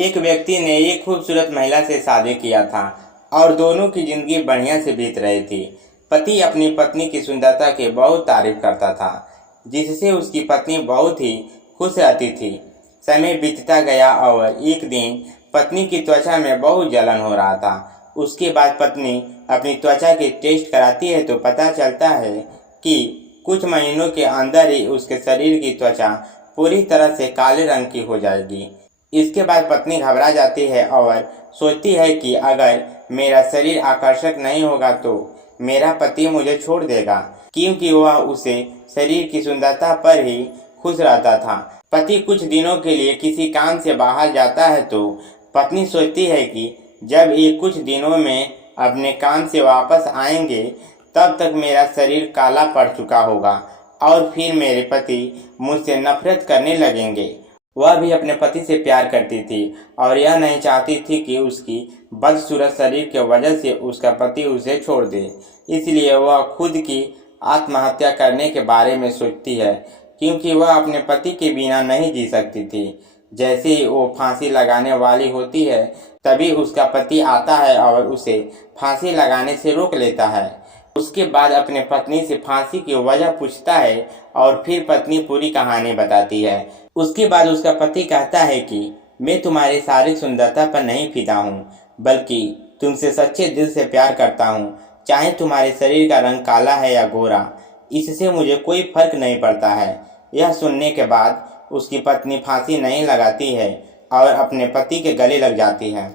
एक व्यक्ति ने एक खूबसूरत महिला से शादी किया था और दोनों की जिंदगी बढ़िया से बीत रही थी। पति अपनी पत्नी की सुंदरता की बहुत तारीफ करता था, जिससे उसकी पत्नी बहुत ही खुश रहती थी। समय बीतता गया और एक दिन पत्नी की त्वचा में बहुत जलन हो रहा था। उसके बाद पत्नी अपनी त्वचा की टेस्ट कराती है तो पता चलता है कि कुछ महीनों के अंदर ही उसके शरीर की त्वचा पूरी तरह से काले रंग की हो जाएगी। इसके बाद पत्नी घबरा जाती है और सोचती है कि अगर मेरा शरीर आकर्षक नहीं होगा तो मेरा पति मुझे छोड़ देगा, क्योंकि वह उसे शरीर की सुंदरता पर ही खुश रहता था। पति कुछ दिनों के लिए किसी काम से बाहर जाता है तो पत्नी सोचती है कि जब ये कुछ दिनों में अपने काम से वापस आएंगे तब तक मेरा शरीर काला पड़ चुका होगा और फिर मेरे पति मुझसे नफरत करने लगेंगे। वह भी अपने पति से प्यार करती थी और यह नहीं चाहती थी कि उसकी बदसूरत शरीर की वजह से उसका पति उसे छोड़ दे। इसलिए वह खुद की आत्महत्या करने के बारे में सोचती है, क्योंकि वह अपने पति के बिना नहीं जी सकती थी। जैसे ही वो फांसी लगाने वाली होती है तभी उसका पति आता है और उसे फांसी लगाने से रोक लेता है। उसके बाद अपने पत्नी से फांसी की वजह पूछता है और फिर पत्नी पूरी कहानी बताती है। उसके बाद उसका पति कहता है कि मैं तुम्हारी शारीरिक सुंदरता पर नहीं फिदा हूँ, बल्कि तुमसे सच्चे दिल से प्यार करता हूँ। चाहे तुम्हारे शरीर का रंग काला है या गोरा, इससे मुझे कोई फर्क नहीं पड़ता है। यह सुनने के बाद उसकी पत्नी फांसी नहीं लगाती है और अपने पति के गले लग जाती है।